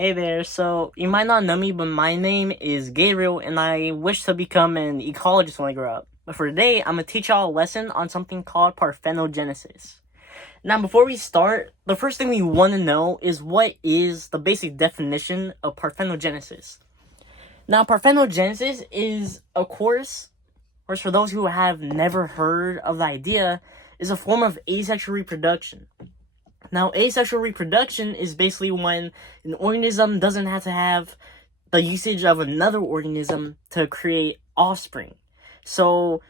Hey there, so you might not know me, but my name is Gabriel, and I wish to become an ecologist when I grow up. But for today, I'm going to teach y'all a lesson on something called parthenogenesis. Now, before we start, the first thing we want to know is what is the basic definition of parthenogenesis. Now, parthenogenesis is, of course, for those who have never heard of the idea, is a form of asexual reproduction. Now, asexual reproduction is basically when an organism doesn't have to have the usage of another organism to create offspring. So,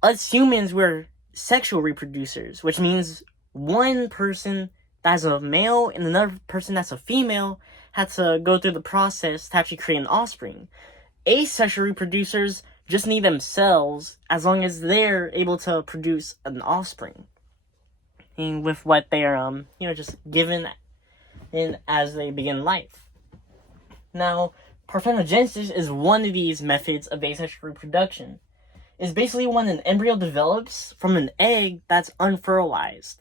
us humans, we're sexual reproducers, which means one person that's a male and another person that's a female had to go through the process to actually create an offspring. Asexual reproducers just need themselves as long as they're able to produce an offspring with what they're just given in as they begin life. Now, parthenogenesis is one of these methods of asexual reproduction. It's basically when an embryo develops from an egg that's unfertilized.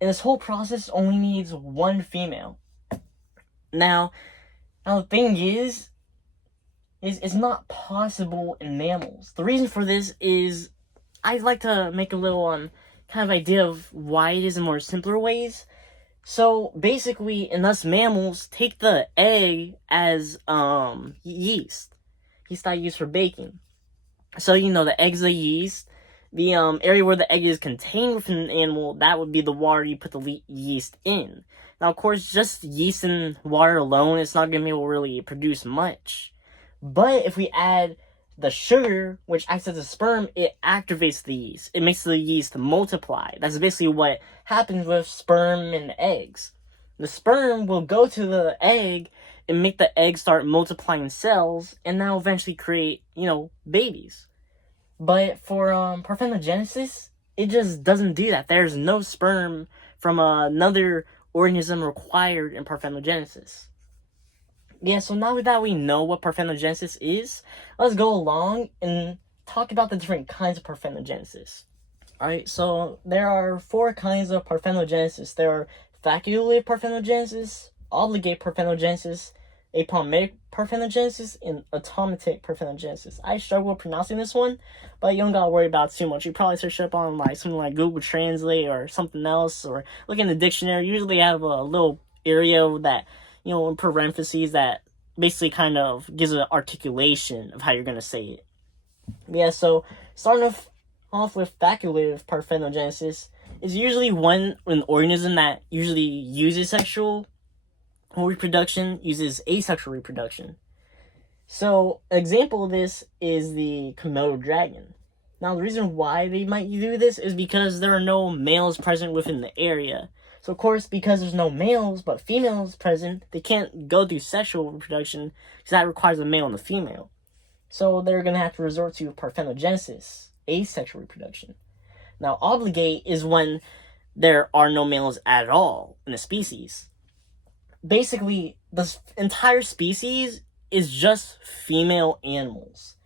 And this whole process only needs one female. Now the thing is it's not possible in mammals. The reason for this is I'd like to make a little kind of idea of why it is in more simpler ways. So basically, in us mammals, take the egg as yeast that I use for baking. So the egg's the yeast. The area where the egg is contained within an animal, that would be the water you put the yeast in. Now, of course, just yeast and water alone, it's not going to be able to really produce much. But if we add the sugar, which acts as a sperm, it activates the yeast. It makes the yeast multiply. That's basically what happens with sperm and eggs. The sperm will go to the egg and make the egg start multiplying cells, and that will eventually create, babies. But for parthenogenesis, it just doesn't do that. There's no sperm from another organism required in parthenogenesis. Yeah, so now that we know what parthenogenesis is, let's go along and talk about the different kinds of parthenogenesis. Alright, so there are 4 kinds of parthenogenesis. There are facultative parthenogenesis, obligate parthenogenesis, apomictic parthenogenesis, and automatic parthenogenesis. I struggle with pronouncing this one, but you don't gotta worry about it too much. You probably search up on something like Google Translate or something else, or look in the dictionary. Usually I have a little area that in parentheses that basically kind of gives an articulation of how you're going to say it. Yeah, so starting off with facultative parthenogenesis is usually an organism that usually uses sexual reproduction, uses asexual reproduction. So, an example of this is the Komodo dragon. Now, the reason why they might do this is because there are no males present within the area. So, of course, because there's no males but females present, they can't go through sexual reproduction because that requires a male and a female. So, they're going to have to resort to parthenogenesis, asexual reproduction. Now, obligate is when there are no males at all in a species. Basically, the entire species is just female animals.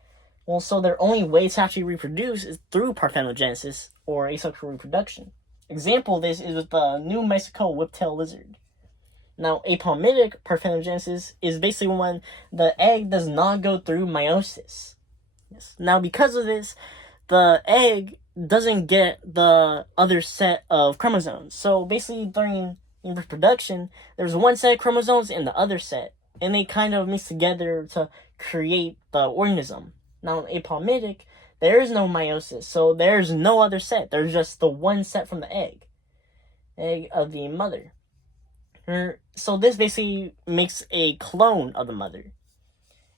Well, so their only way to actually reproduce is through parthenogenesis or asexual reproduction. Example of this is with the New Mexico whiptail lizard. Now, apomictic parthenogenesis is basically when the egg does not go through meiosis. Yes. Now, because of this, the egg doesn't get the other set of chromosomes. So basically, during reproduction, there's one set of chromosomes and the other set, and they kind of mix together to create the organism. Now, in apomictic, there is no meiosis, so there's no other set. There's just the one set from the egg of the mother. So this basically makes a clone of the mother.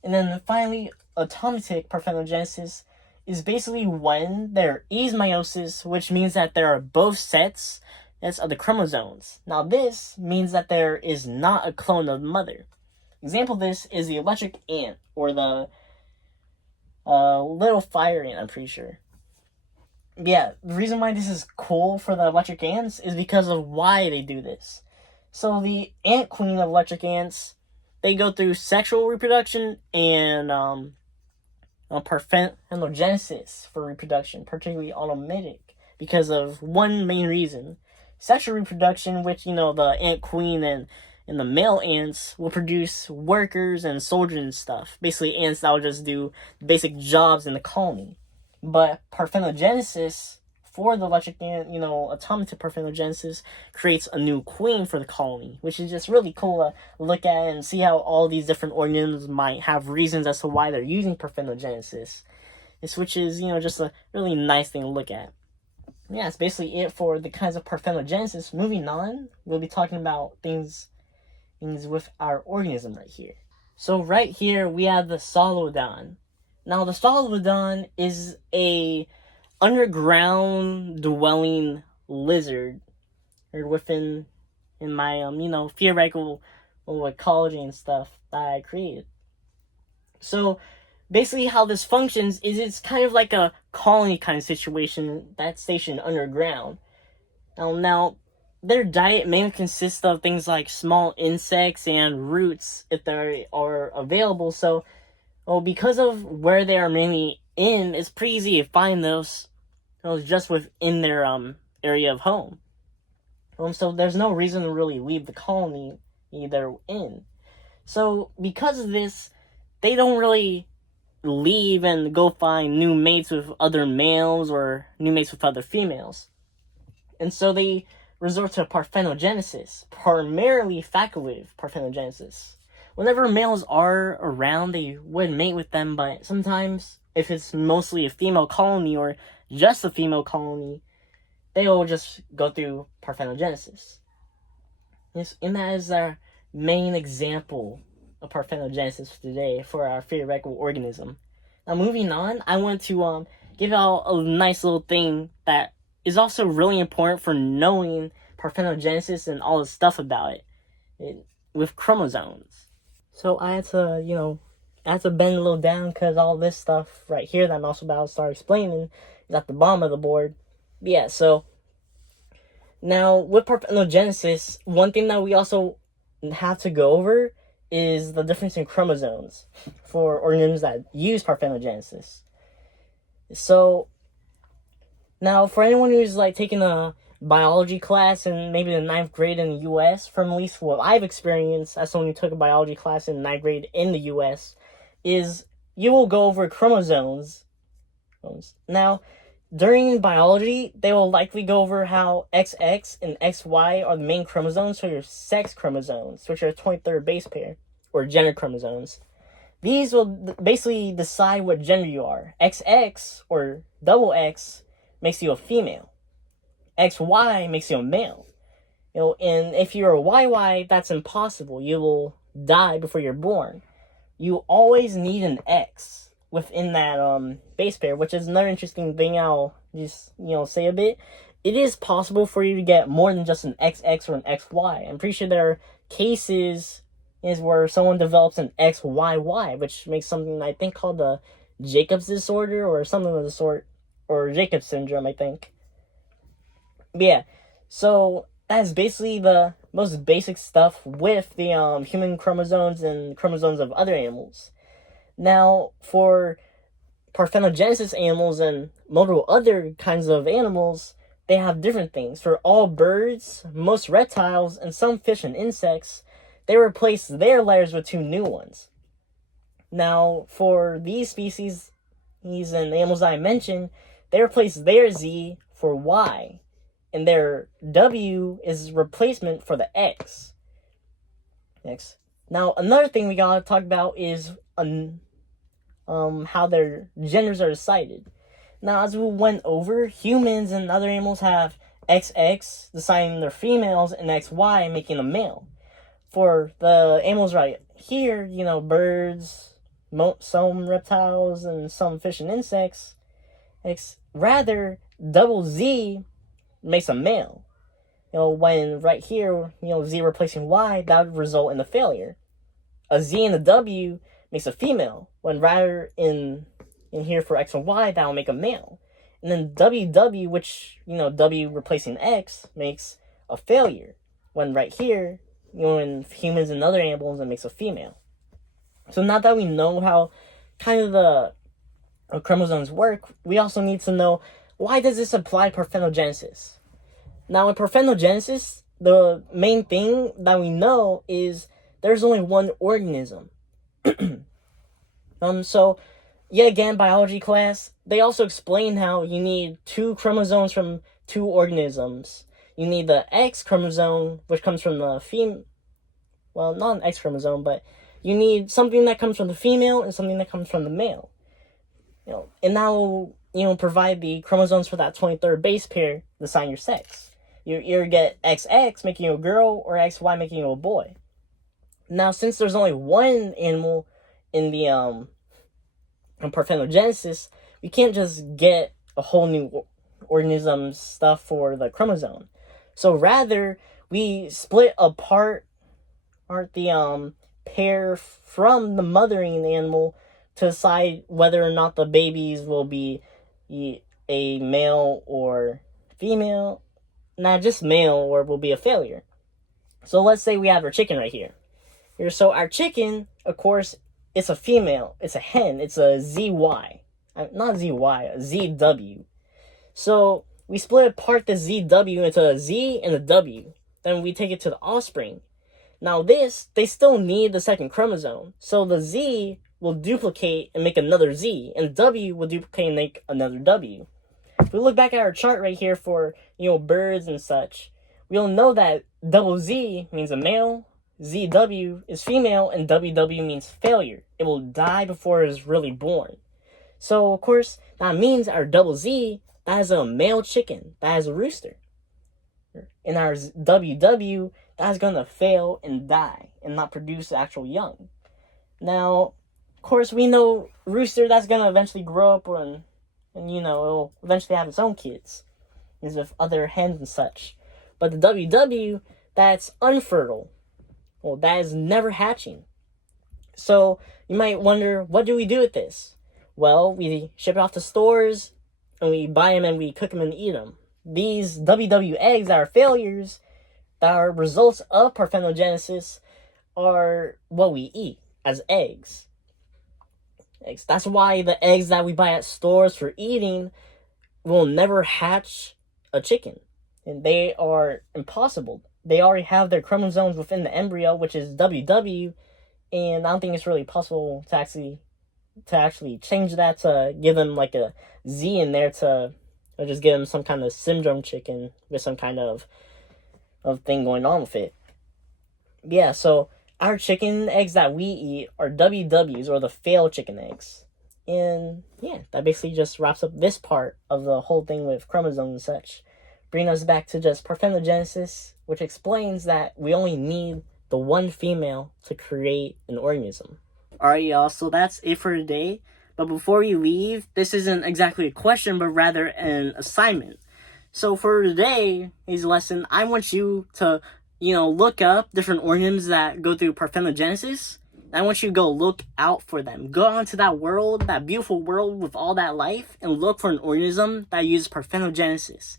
And then finally, automatic parthenogenesis is basically when there is meiosis, which means that there are both sets of the chromosomes. Now this means that there is not a clone of the mother. Example of this is the electric ant, or the little fire ant, I'm pretty sure. Yeah, the reason why this is cool for the electric ants is because of why they do this. So the ant queen of electric ants, they go through sexual reproduction and parthenogenesis for reproduction, particularly automatic, because of one main reason. Sexual reproduction, which, the ant queen and And the male ants will produce workers and soldiers and stuff. Basically, ants that will just do basic jobs in the colony. But parthenogenesis, for the electric ant, automated parthenogenesis, creates a new queen for the colony, which is just really cool to look at and see how all these different organisms might have reasons as to why they're using parthenogenesis. Which is, just a really nice thing to look at. Yeah, that's basically it for the kinds of parthenogenesis. Moving on, we'll be talking about things with our organism right here. So right here we have the Solodon. Now the Solodon is a underground dwelling lizard, or within in my theoretical ecology and stuff that I created. So basically how this functions is it's kind of like a colony kind of situation that's stationed underground. Now their diet mainly consists of things like small insects and roots if they are available. So, because of where they are mainly in, it's pretty easy to find those just within their area of home. So there's no reason to really leave the colony they're in. So because of this, they don't really leave and go find new mates with other males or new mates with other females. And so they resort to parthenogenesis, primarily facultative parthenogenesis. Whenever males are around, they would mate with them, but sometimes, if it's mostly a female colony or just a female colony, they will just go through parthenogenesis. And that is our main example of parthenogenesis today for our theoretical organism. Now, moving on, I want to give out a nice little thing that is also really important for knowing parthenogenesis and all the stuff about it with chromosomes. So I had to, bend a little down because all this stuff right here that I'm also about to start explaining is at the bottom of the board. But yeah, so now with parthenogenesis, one thing that we also have to go over is the difference in chromosomes for organisms that use parthenogenesis. So now, for anyone who's taking a biology class in maybe the 9th grade in the U.S., from at least what I've experienced as someone who took a biology class in 9th grade in the U.S., is you will go over chromosomes. Now, during biology, they will likely go over how XX and XY are the main chromosomes for your sex chromosomes, which are 23rd base pair, or gender chromosomes. These will basically decide what gender you are. XX, or double X, makes you a female. XY makes you a male. And if you're a YY, that's impossible. You will die before you're born. You always need an X within that base pair, which is another interesting thing I'll just say a bit. It is possible for you to get more than just an XX or an XY. I'm pretty sure there are cases where someone develops an XYY, which makes something I think called the Jacobs disorder or something of the sort, or Jacobs syndrome, I think. But yeah, so that's basically the most basic stuff with the human chromosomes and chromosomes of other animals. Now, for parthenogenesis animals and multiple other kinds of animals, they have different things. For all birds, most reptiles, and some fish and insects, they replace their letters with 2 new ones. Now, for these species, and animals I mentioned, they replace their Z for Y, and their W is replacement for the X. Now, another thing we gotta talk about is how their genders are decided. Now, as we went over, humans and other animals have XX deciding they're females and XY making them male. For the animals right here, birds, some reptiles, and some fish and insects, rather, double Z makes a male. When right here, Z replacing Y, that would result in a failure. A Z and a W makes a female, when rather in here for X and Y, that will make a male. And then WW, which, W replacing X, makes a failure. When right here, in humans and other animals, it makes a female. So now that we know how kind of the chromosomes work, we also need to know, why does this apply to parthenogenesis? Now, in parthenogenesis, the main thing that we know is there's only one organism. So, yet again, biology class, they also explain how you need 2 chromosomes from 2 organisms. You need the X chromosome, which comes from the female. Well, not an X chromosome, but you need something that comes from the female and something that comes from the male. And that will, provide the chromosomes for that 23rd base pair to assign your sex. You either get XX making you a girl or XY making you a boy. Now, since there's only one animal in the in Parthenogenesis, we can't just get a whole new organism stuff for the chromosome. So rather, we split apart the pair from the mothering animal to decide whether or not the babies will be a male or female, not just male, or will be a failure. So let's say we have our chicken right here. So our chicken, of course, it's a female, it's a hen, it's a ZY. Not ZY, a ZW. So we split apart the ZW into a Z and a W. Then we take it to the offspring. Now they still need the second chromosome. So the Z will duplicate and make another Z, and W will duplicate and make another W. If we look back at our chart right here for, birds and such, we'll know that double Z means a male, ZW is female, and WW means failure. It will die before it is really born. So, of course, that means our double Z, that is a male chicken, that is a rooster. And our WW, that is going to fail and die and not produce actual young. Now, of course, we know rooster, that's going to eventually grow up and it'll eventually have its own kids, as with other hens and such. But the WW, that's unfertile. Well, that is never hatching. So you might wonder, what do we do with this? Well, we ship it off to stores, and we buy them and we cook them and eat them. These WW eggs that are failures, that are results of parthenogenesis, are what we eat as eggs. That's why the eggs that we buy at stores for eating will never hatch a chicken. And they are impossible. They already have their chromosomes within the embryo, which is WW, and I don't think it's really possible to actually change that to give them like a Z in there to just give them some kind of syndrome chicken with some kind of thing going on with it. Yeah, so our chicken eggs that we eat are WWs, or the failed chicken eggs. And yeah, that basically just wraps up this part of the whole thing with chromosomes and such. Bringing us back to just parthenogenesis, which explains that we only need the one female to create an organism. Alright, y'all, so that's it for today. But before we leave, this isn't exactly a question, but rather an assignment. So for today's lesson, I want you to, look up different organisms that go through parthenogenesis. I want you to go look out for them. Go out into that world, that beautiful world with all that life, and look for an organism that uses parthenogenesis.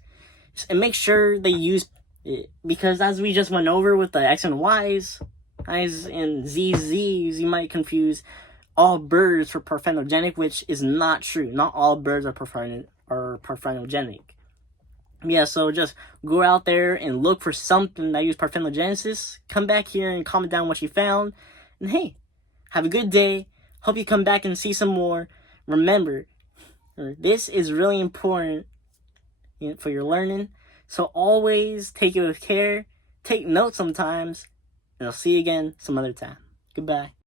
And make sure they use it, because as we just went over with the X and Y's, I's and ZZs, you might confuse all birds for parthenogenic, which is not true. Not all birds are parthenogenic. Yeah, so just go out there and look for something that uses parthenogenesis. Come back here and comment down what you found. And hey, have a good day. Hope you come back and see some more. Remember, this is really important for your learning. So always take it with care. Take notes sometimes. And I'll see you again some other time. Goodbye.